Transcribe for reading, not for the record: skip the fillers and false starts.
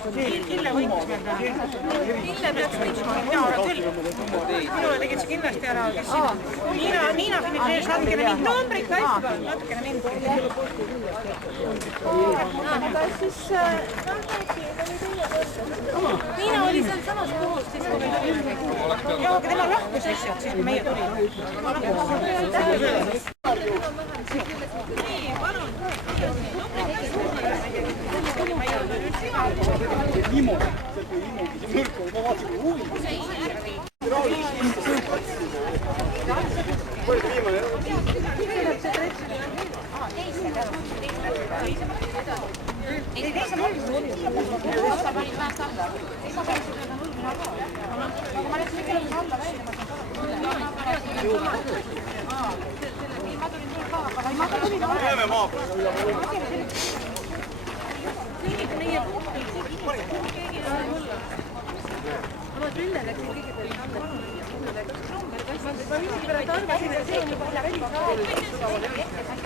Kille võiks meil teha. Kille peaks võitma, mina olen küll. Minule tegid see kindlasti ära, kes siin. Niina finitreeris natukene mind. Numbrid ka hästi, natukene mind. Aga siis Niina oli seal samas kohus, siis kui meil oli. Joo, aga tema lahkus lihtsalt, siis kui meie tuli. Nii, palun. Niimoodi, see kui ma vaatasin kui huvi. Palju viimane? Jääme maa peale. Ma Ülle läksin kõigepealt andma. Ma mingi pärast arvasin, et see on juba välja.